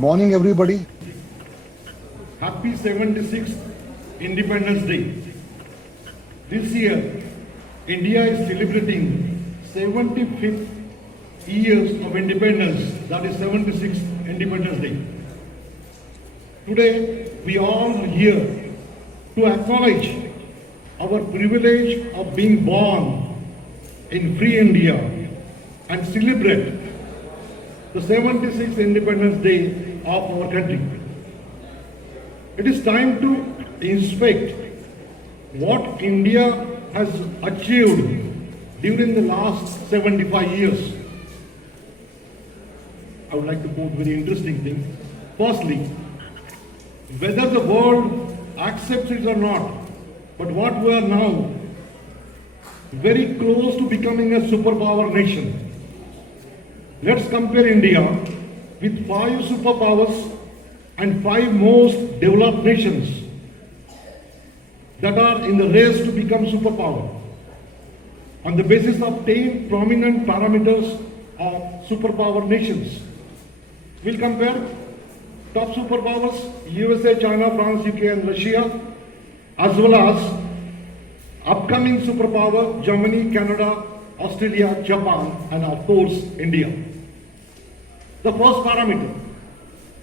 morning, everybody. Happy 76th Independence Day. This year, India is celebrating 75th years of independence, that is 76th Independence Day. Today, we all here to acknowledge our privilege of being born in free India and celebrate the 76th Independence Day of our country. It is time to inspect what India has achieved during the last 75 years. I would like to quote very interesting thing. Firstly, whether the world accepts it or not, but what we are now, very close to becoming a superpower nation. Let's compare India with 5 superpowers and 5 most developed nations that are in the race to become superpower on the basis of 10 prominent parameters of superpower nations. We'll compare top superpowers USA, China, France, UK and Russia, as well as upcoming superpower Germany, Canada, Australia, Japan and of course India. The first parameter,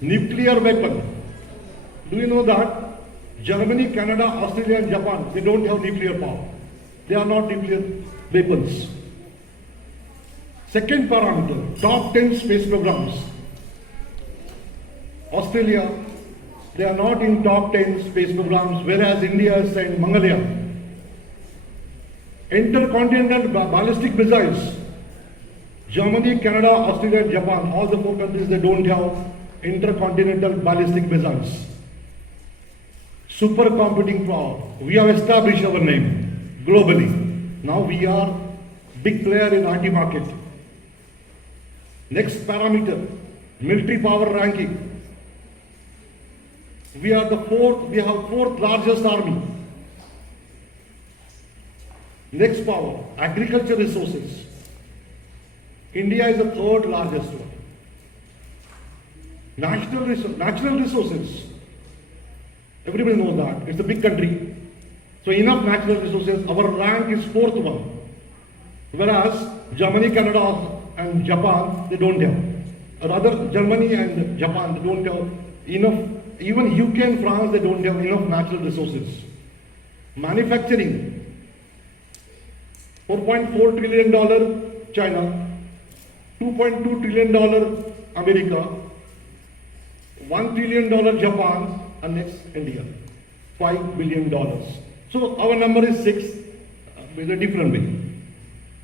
nuclear weapon. Do you know that Germany, Canada, Australia and Japan, they don't have nuclear power. They are not nuclear weapons. Second parameter, top 10 space programs. Australia, they are not in top 10 space programs, whereas India has sent Mangalyaan. Intercontinental ballistic missiles. Germany, Canada, Australia and Japan, all the 4 countries, they don't have intercontinental ballistic missiles. Supercomputing power. We have established our name globally. Now we are big player in IT market. Next parameter, military power ranking. We are the fourth largest army. Next power, agriculture resources. India is the 3rd largest one. Natural resources. Everybody knows that. It's a big country. So enough natural resources. Our rank is 4th one. Whereas Germany, Canada and Japan, they don't have. Rather, Germany and Japan, they don't have enough. Even UK and France, they don't have enough natural resources. Manufacturing. $4.4 trillion China. $2.2 trillion America, $1 trillion Japan, and next India, $5 billion. So our number is 6 with a different way.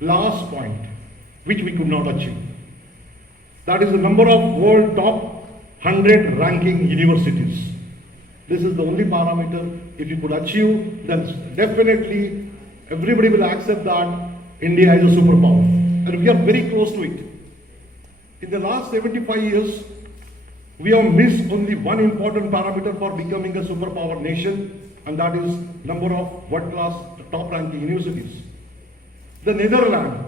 Last point, which we could not achieve. That is the number of world top 100 ranking universities. This is the only parameter. If you could achieve, then definitely everybody will accept that India is a superpower. And we are very close to it. In the last 75 years, we have missed only one important parameter for becoming a superpower nation, and that is number of world-class top-ranking universities. The Netherlands,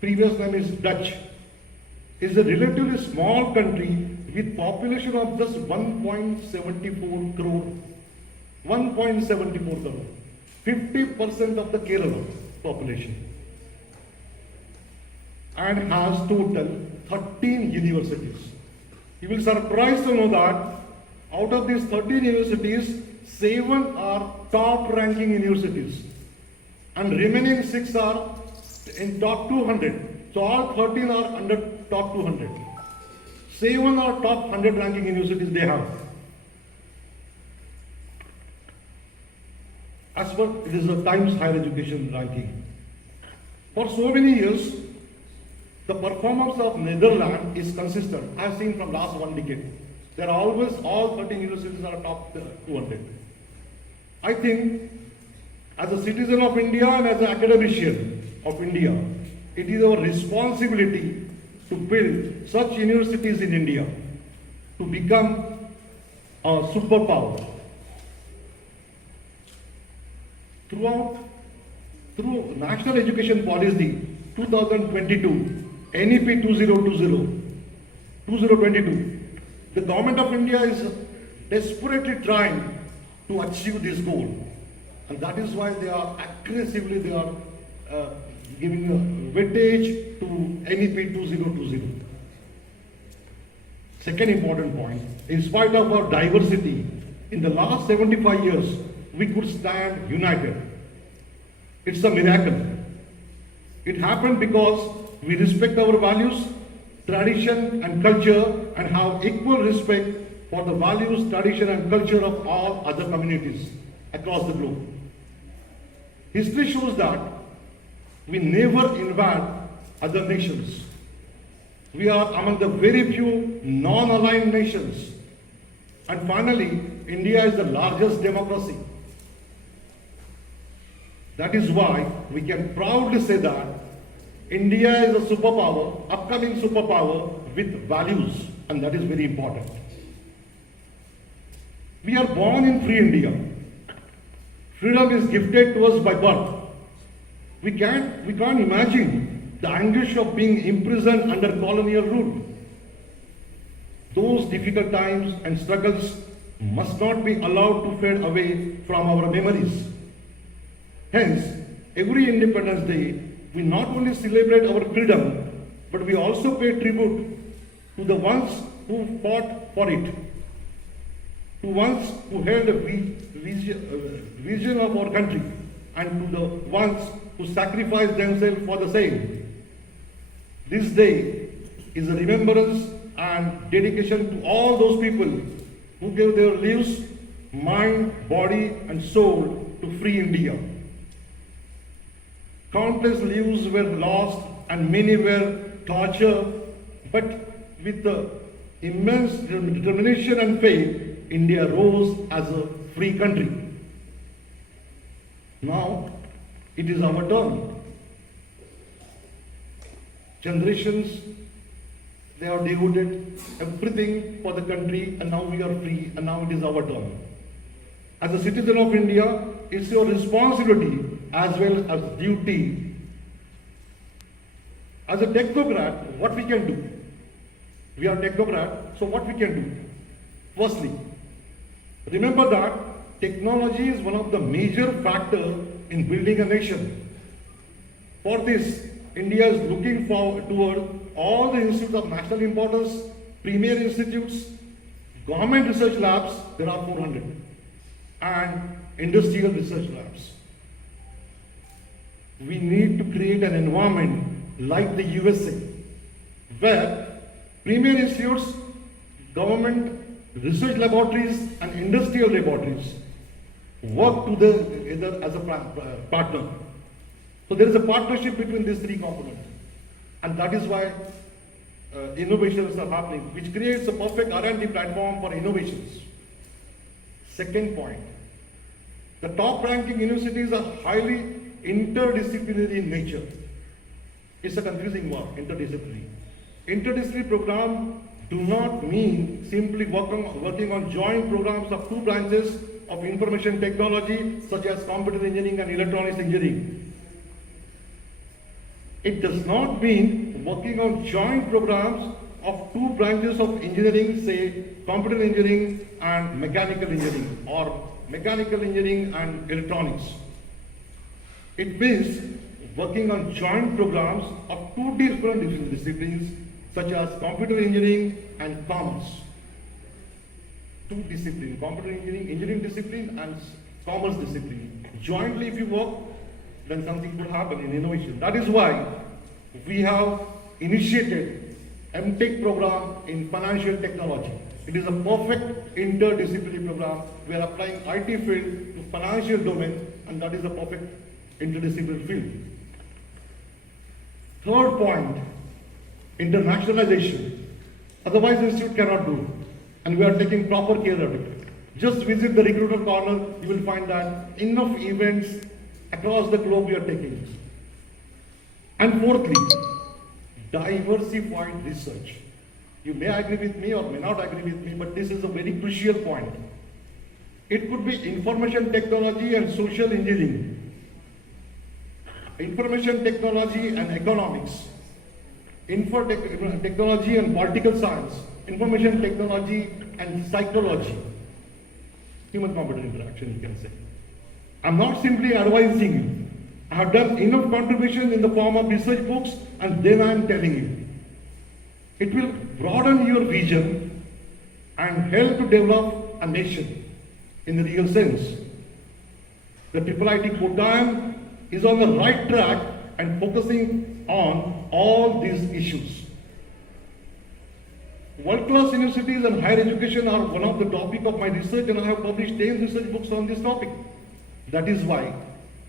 previous name is Dutch, is a relatively small country with population of just 1.74 crore. 1.74 crore. 50% of the Kerala population. And has total 13 universities. You will be surprised to know that out of these 13 universities, 7 are top ranking universities and remaining 6 are in top 200. So all 13 are under top 200. 7 are top 100 ranking universities they have. As per it is the Times Higher Education ranking. For so many years, the performance of Netherlands is consistent. I have seen from last 1 decade. There are always, all 13 universities are top 200. I think as a citizen of India and as an academician of India, it is our responsibility to build such universities in India to become a superpower. Through National Education Policy 2022, NEP 2022, The government of India is desperately trying to achieve this goal. And that is why they are aggressively giving a weightage to NEP 2020. Second important point, in spite of our diversity, in the last 75 years, we could stand united. It's a miracle. It happened because we respect our values, tradition and culture and have equal respect for the values, tradition and culture of all other communities across the globe. History shows that we never invade other nations. We are among the very few non-aligned nations. And finally, India is the largest democracy. That is why we can proudly say that India is a superpower, upcoming superpower with values, and that is very important. We are born in free India. Freedom is gifted to us by birth. We can't imagine the anguish of being imprisoned under colonial rule. Those difficult times and struggles must not be allowed to fade away from our memories. Hence, every Independence Day, we not only celebrate our freedom, but we also pay tribute to the ones who fought for it, to ones who held a vision of our country, and to the ones who sacrificed themselves for the same. This day is a remembrance and dedication to all those people who gave their lives, mind, body, and soul to free India. Countless lives were lost and many were tortured, but with the immense determination and faith, India rose as a free country. Now, it is our turn. Generations, they have devoted everything for the country, and now we are free, and now it is our turn. As a citizen of India, it's your responsibility as well as duty. As a technocrat, what we can do? We are technocrat, so what we can do? Firstly, remember that technology is one of the major factors in building a nation. For this, India is looking toward all the institutes of national importance, premier institutes, government research labs, there are 400, and industrial research labs. We need to create an environment like the USA, where premier institutes, government research laboratories, and industrial laboratories work together as a partner. So there is a partnership between these three components, and that is why innovations are happening, which creates a perfect R&D platform for innovations. Second point, the top-ranking universities are highly interdisciplinary in nature. It's a confusing word, interdisciplinary. Interdisciplinary program do not mean simply working on joint programs of two branches of information technology, such as computer engineering and electronics engineering. It does not mean working on joint programs of two branches of engineering, say computer engineering and mechanical engineering, or mechanical engineering and electronics. It means working on joint programs of two different disciplines, such as computer engineering and commerce. Two disciplines, computer engineering, engineering discipline and commerce discipline. Jointly if you work, then something could happen in innovation. That is why we have initiated MTech program in financial technology. It is a perfect interdisciplinary program. We are applying IT field to financial domain, and that is a perfect interdisciplinary field. Third point, internationalization. Otherwise, the institute cannot do, and we are taking proper care of it. Just visit the recruiter corner, you will find that enough events across the globe we are taking. And fourthly, diversified research. You may agree with me or may not agree with me, but this is a very crucial point. It could be information technology and social engineering, information technology and economics, technology and political science, information technology and psychology, human-computer interaction, you can say. I'm not simply advising you. I have done enough contribution in the form of research books, and then I'm telling you. It will broaden your vision and help to develop a nation in the real sense. The IIIT Kottayam is on the right track and focusing on all these issues. World-class universities and higher education are one of the topic of my research, and I have published 10 research books on this topic. That is why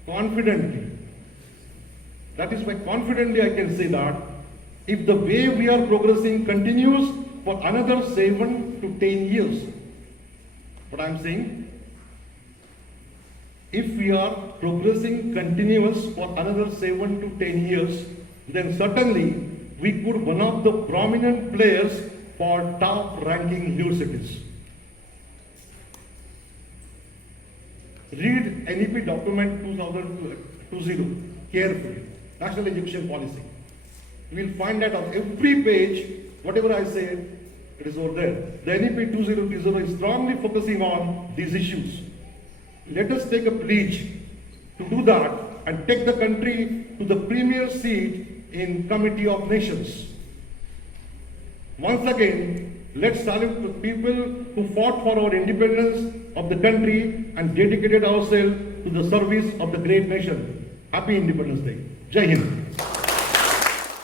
confidently I can say that if the way we are progressing continues for another 7 to 10 years, what I'm saying, if we are progressing continuous for another 7 to 10 years, then certainly we could one of the prominent players for top ranking universities. Read NEP document 2020 carefully, National Education Policy. You will find that on every page, whatever I said, it is over there. The NEP 2020 is strongly focusing on these issues. Let us take a pledge to do that and take the country to the premier seat in Committee of Nations. Once again, let's salute the people who fought for our independence of the country and dedicated ourselves to the service of the great nation. Happy Independence Day. Jai Hind.